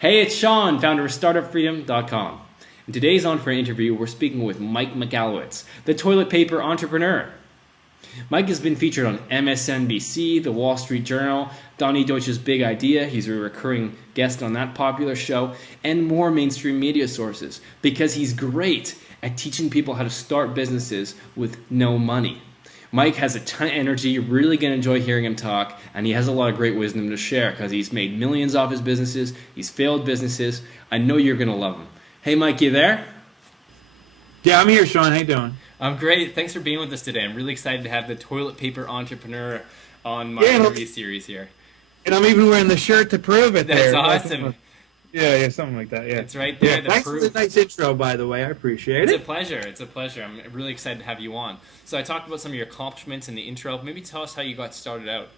Hey, it's Sean, founder of StartupFreedom.com. In today's On-Fair interview, we're speaking with Mike Michalowicz, the toilet paper entrepreneur. Mike has been featured on MSNBC, The Wall Street Journal, Donny Deutsch's Big Idea, he's a recurring guest on that popular show, and more mainstream media sources, because he's great at teaching people how to start businesses with no money. Mike has a ton of energy, you're really going to enjoy hearing him talk, and he has a lot of great wisdom to share because he's made millions off his businesses, he's failed businesses. I know you're going to love him. Hey Mike, you there? Yeah, I'm here, Sean. How you doing? I'm great. Thanks for being with us today. I'm really excited to have the toilet paper entrepreneur on my interview series here. And I'm even wearing the shirt to prove it. That's awesome. Yeah, something like that. Yeah, it's right there. Yeah, thanks for the nice intro, by the way. I appreciate it. It's a pleasure. It's a pleasure. I'm really excited to have you on. So I talked about some of your accomplishments in the intro. Maybe tell us how you got started out.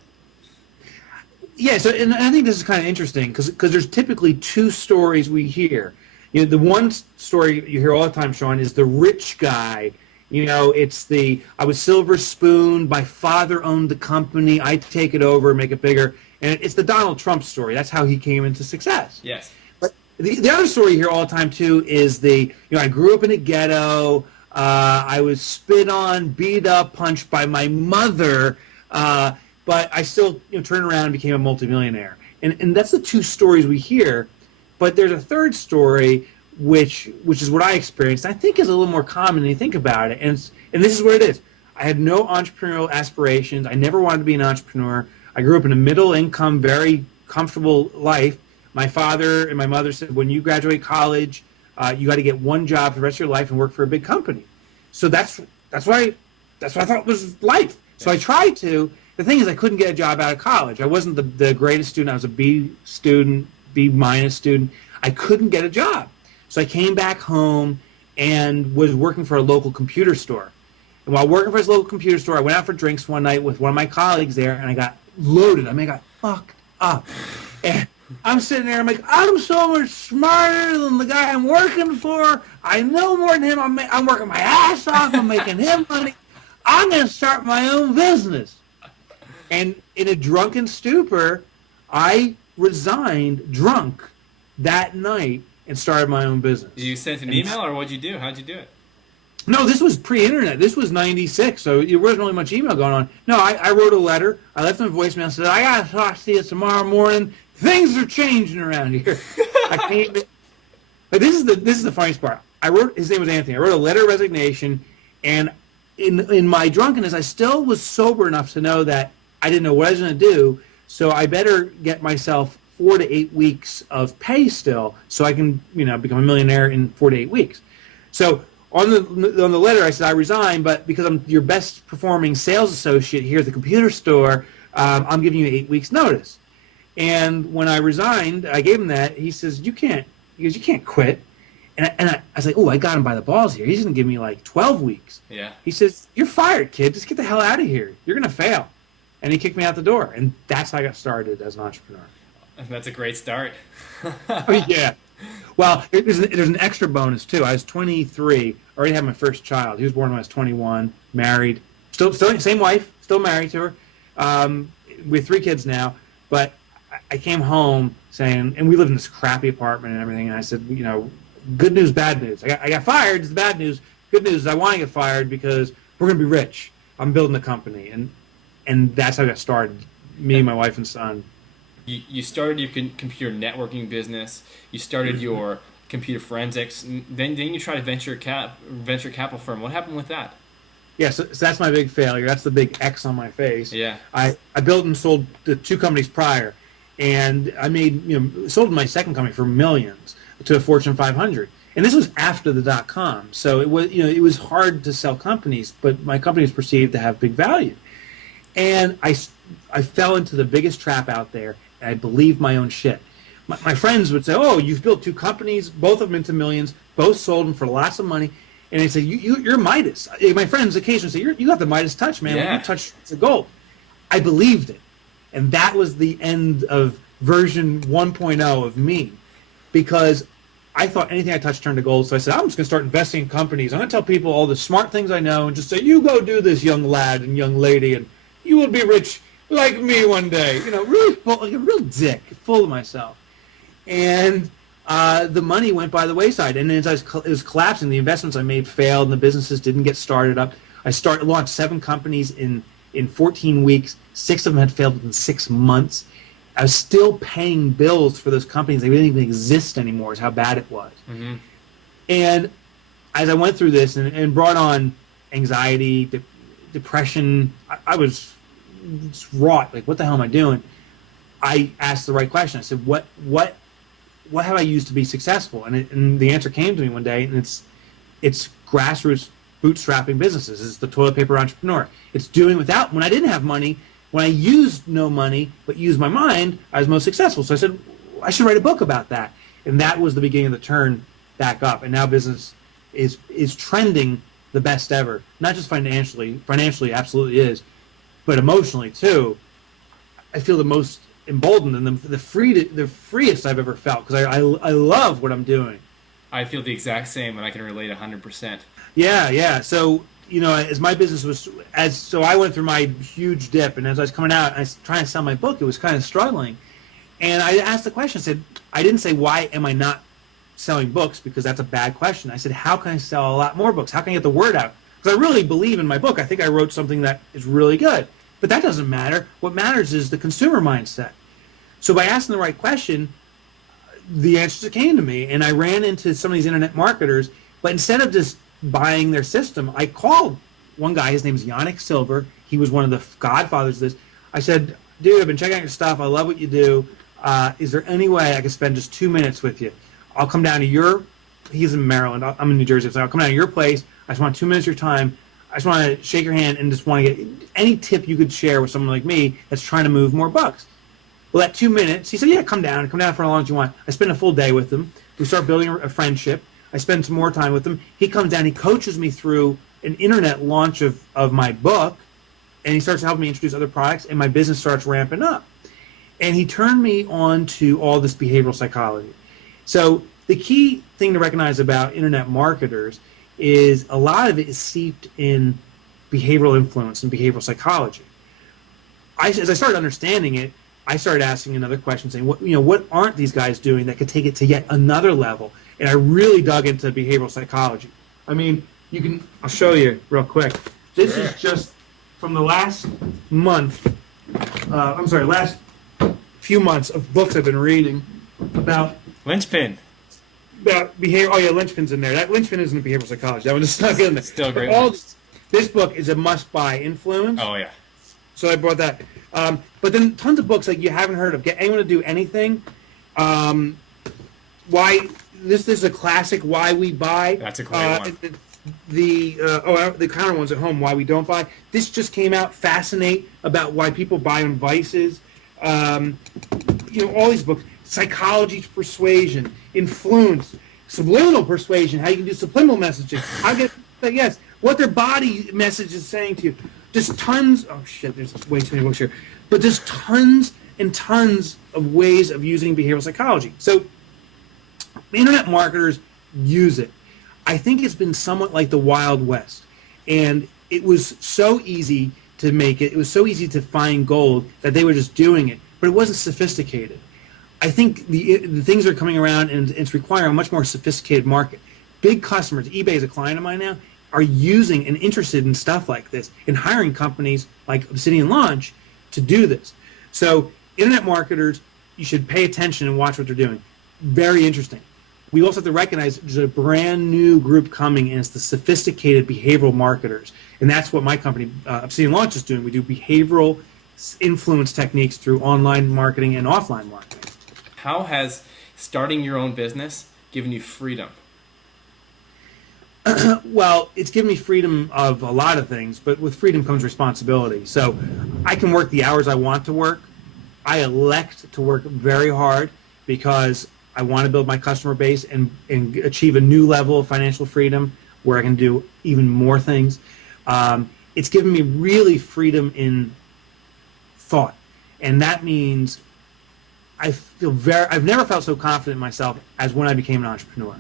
Yeah, so and I think this is kind of interesting because there's typically two stories we hear. You know, the one story you hear all the time, Sean, is the rich guy. You know, it's I was silver spoon, my father owned the company, I take it over, make it bigger. And it's the Donald Trump story. That's how he came into success. Yes. But the other story you hear all the time, too, is I grew up in a ghetto, I was spit on, beat up, punched by my mother, but I still turned around and became a multimillionaire. And that's the two stories we hear. But there's a third story, which is what I experienced. I think is a little more common when you think about it. And this is what it is. I had no entrepreneurial aspirations. I never wanted to be an entrepreneur. I grew up in a middle-income, very comfortable life. My father and my mother said, when you graduate college, you got to get one job for the rest of your life and work for a big company. So that's what I thought was life. So I tried to. The thing is, I couldn't get a job out of college. I wasn't the greatest student. I was a B student, B- student. I couldn't get a job. So I came back home and was working for a local computer store. And while working for this local computer store, I went out for drinks one night with one of my colleagues there, and I got loaded. I got fucked up. And I'm sitting there, I'm like, I'm so much smarter than the guy I'm working for. I know more than him. I'm working my ass off. I'm making him money. I'm going to start my own business. And in a drunken stupor, I resigned drunk that night and started my own business. You sent an email, or what'd you do? How'd you do it? No, this was pre-internet. This was '96, so there wasn't really much email going on. No, I wrote a letter. I left them a voicemail and said, I got to talk to you tomorrow morning. Things are changing around here. I came in. But this is the funniest part. His name was Anthony. I wrote a letter of resignation, and in my drunkenness, I still was sober enough to know that I didn't know what I was going to do, so I better get myself 4 to 8 weeks of pay still, so I can become a millionaire in 4 to 8 weeks. So on the letter, I said I resign, but because I'm your best performing sales associate here at the computer store, I'm giving you 8 weeks notice. And when I resigned, I gave him that. He says, you can't quit. And I was like, oh, I got him by the balls here. He's going to give me like 12 weeks. Yeah. He says, you're fired, kid. Just get the hell out of here. You're going to fail. And he kicked me out the door. And that's how I got started as an entrepreneur. That's a great start. Oh, yeah. Well, there's an extra bonus, too. I was 23, already had my first child. He was born when I was 21, married. Still same wife, still married to her. We have 3 kids now. But I came home saying, and we lived in this crappy apartment and everything, and I said, good news, bad news. I got fired. It's the bad news. Good news is I want to get fired because we're going to be rich. I'm building a company. And that's how I got started, me, my wife, and son. You started your computer networking business. You started your computer forensics. Then you tried a venture capital firm. What happened with that? Yeah, so that's my big failure. That's the big X on my face. Yeah. I built and sold the 2 companies prior, and I sold my second company for millions to a Fortune 500. And this was after the .com, so it was hard to sell companies, but my company was perceived to have big value. And I fell into the biggest trap out there, and I believed my own shit. My friends would say, oh, you've built 2 companies, both of them into millions, both sold them for lots of money. And they'd say, you're Midas. My friends occasionally say, you got the Midas touch, man. Yeah. When you touch the gold. I believed it. And that was the end of version 1.0 of me, because I thought anything I touched turned to gold. So I said, I'm just going to start investing in companies. I'm going to tell people all the smart things I know and just say, you go do this, young lad and young lady, and you will be rich like me one day. Really full, like a real dick, full of myself. and the money went by the wayside. And as it was collapsing, the investments I made failed, and the businesses didn't get started up. I launched 7 companies in 14 weeks. 6 of them had failed within 6 months. I was still paying bills for those companies. They didn't even exist anymore, is how bad it was. Mm-hmm. And as I went through this and brought on anxiety, depression, I was just wrought. Like, what the hell am I doing? I asked the right question. I said, what have I used to be successful? And the answer came to me one day, and it's grassroots bootstrapping businesses. It's the toilet paper entrepreneur. It's doing without. When I didn't have money, when I used no money but used my mind, I was most successful. So I said, I should write a book about that. And that was the beginning of the turn back up. And now business is trending the best ever. Not just financially. Financially, absolutely is. But emotionally, too. I feel the most emboldened and the freest I've ever felt, because I love what I'm doing. I feel the exact same, and I can relate 100%. Yeah. So, as my business was, so I went through my huge dip, and as I was coming out, I was trying to sell my book. It was kind of struggling, and I asked the question. I didn't say, why am I not selling books, because that's a bad question. I said, how can I sell a lot more books? How can I get the word out? Because I really believe in my book. I think I wrote something that is really good, but that doesn't matter. What matters is the consumer mindset. So by asking the right question, the answers came to me, and I ran into some of these internet marketers, but instead of just buying their system, I called one guy. His name is Yannick Silver. He was one of the godfathers of this. I said, dude, I've been checking out your stuff. I love what you do. Is there any way I could spend just 2 minutes with you? I'll come down to he's in Maryland. I'm in New Jersey, so I'll come down to your place. I just want 2 minutes of your time. I just want to shake your hand and just want to get any tip you could share with someone like me that's trying to move more bucks. Well, at 2 minutes, he said, yeah, come down for how long as you want. I spend a full day with him. We start building a friendship. I spend some more time with him. He comes down, he coaches me through an internet launch of my book, and he starts helping me introduce other products, and my business starts ramping up. And he turned me on to all this behavioral psychology. So the key thing to recognize about internet marketers is a lot of it is steeped in behavioral influence and behavioral psychology. As I started understanding it, I started asking another question, saying, what aren't these guys doing that could take it to yet another level? And I really dug into behavioral psychology. I mean, I'll show you real quick. This is just from the last last few months of books I've been reading about Linchpin. About behavior. Oh yeah, Linchpin's in there. That Linchpin isn't behavioral psychology. That one is stuck in there. Still a great. This book is a must-buy. Influence. Oh yeah. So I brought that. But then tons of books like you haven't heard of. Get Anyone to Do Anything. Why? This is a classic. Why We Buy. That's a great one. The counter ones at home. Why We Don't Buy. This just came out. Fascinate, about why people buy on vices. All these books. Psychology to Persuasion. Influence. Subliminal Persuasion. How you can do subliminal messaging. How get yes. What their body message is saying to you. Just tons. Oh shit! There's way too many books here. But there's tons and tons of ways of using behavioral psychology. So internet marketers use it. I think it's been somewhat like the Wild West. And it was so easy to make it. It was so easy to find gold that they were just doing it. But it wasn't sophisticated. I think the things are coming around, and it's requiring a much more sophisticated market. Big customers, eBay is a client of mine now, are using and interested in stuff like this and hiring companies like Obsidian Launch to do this. So internet marketers, you should pay attention and watch what they're doing. Very interesting. We also have to recognize there's a brand new group coming, and it's the sophisticated behavioral marketers. And that's what my company, Obsidian Launch, is doing. We do behavioral influence techniques through online marketing and offline marketing. How has starting your own business given you freedom? Well, it's given me freedom of a lot of things, but with freedom comes responsibility. So I can work the hours I want to work. I elect to work very hard because I want to build my customer base and achieve a new level of financial freedom where I can do even more things. It's given me really freedom in thought, and that means I've never felt so confident in myself as when I became an entrepreneur.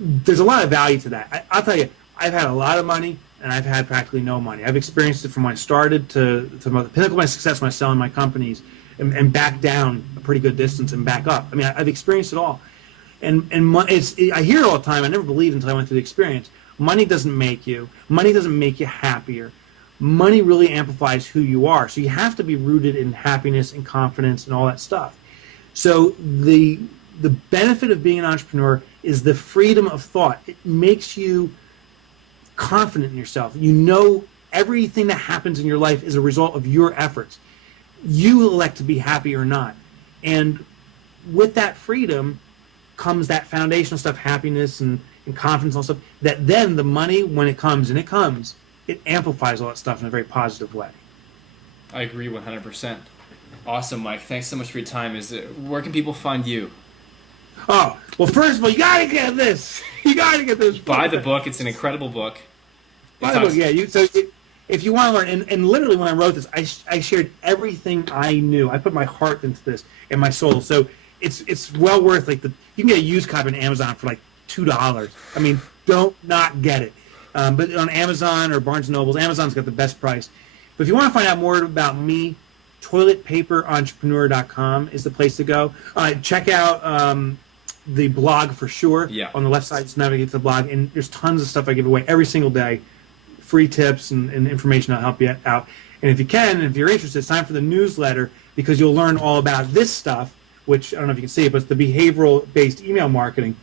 There's a lot of value to that. I'll tell you, I've had a lot of money, and I've had practically no money. I've experienced it from when I started to the pinnacle of my success when I was selling my companies. and back down a pretty good distance and back up. I mean, I've experienced it all. I hear it all the time. I never believed until I went through the experience. Money doesn't make you. Money doesn't make you happier. Money really amplifies who you are. So you have to be rooted in happiness and confidence and all that stuff. So the benefit of being an entrepreneur is the freedom of thought. It makes you confident in yourself. You know everything that happens in your life is a result of your efforts. You elect to be happy or not. And with that freedom comes that foundational stuff, happiness and confidence and all stuff, that then the money, when it comes, and it comes, it amplifies all that stuff in a very positive way. I agree 100%. Awesome, Mike. Thanks so much for your time. Where can people find you? Oh, well, first of all, you got to get this. You got to get this. Buy the book. It's an incredible book. Buy the book, yeah. If you want to learn, and literally when I wrote this, I shared everything I knew. I put my heart into this and my soul. So it's well worth, you can get a used copy on Amazon for like $2. I mean, don't not get it. But on Amazon or Barnes & Noble's, Amazon's got the best price. But if you want to find out more about me, toiletpaperentrepreneur.com is the place to go. Check out the blog for sure. Yeah. On the left side, just navigate to the blog, and there's tons of stuff I give away every single day, free tips and information that'll help you out. And if you're interested, sign up for the newsletter, because you'll learn all about this stuff, which I don't know if you can see it, but it's the behavioral-based email marketing.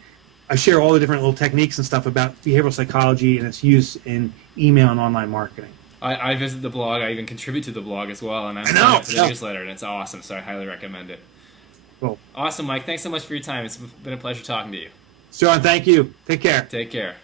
I share all the different little techniques and stuff about behavioral psychology and its use in email and online marketing. I visit the blog. I even contribute to the blog as well, and I'm signed up for the newsletter, and it's awesome, so I highly recommend it. Cool. Awesome, Mike. Thanks so much for your time. It's been a pleasure talking to you. Sean, thank you. Take care. Take care.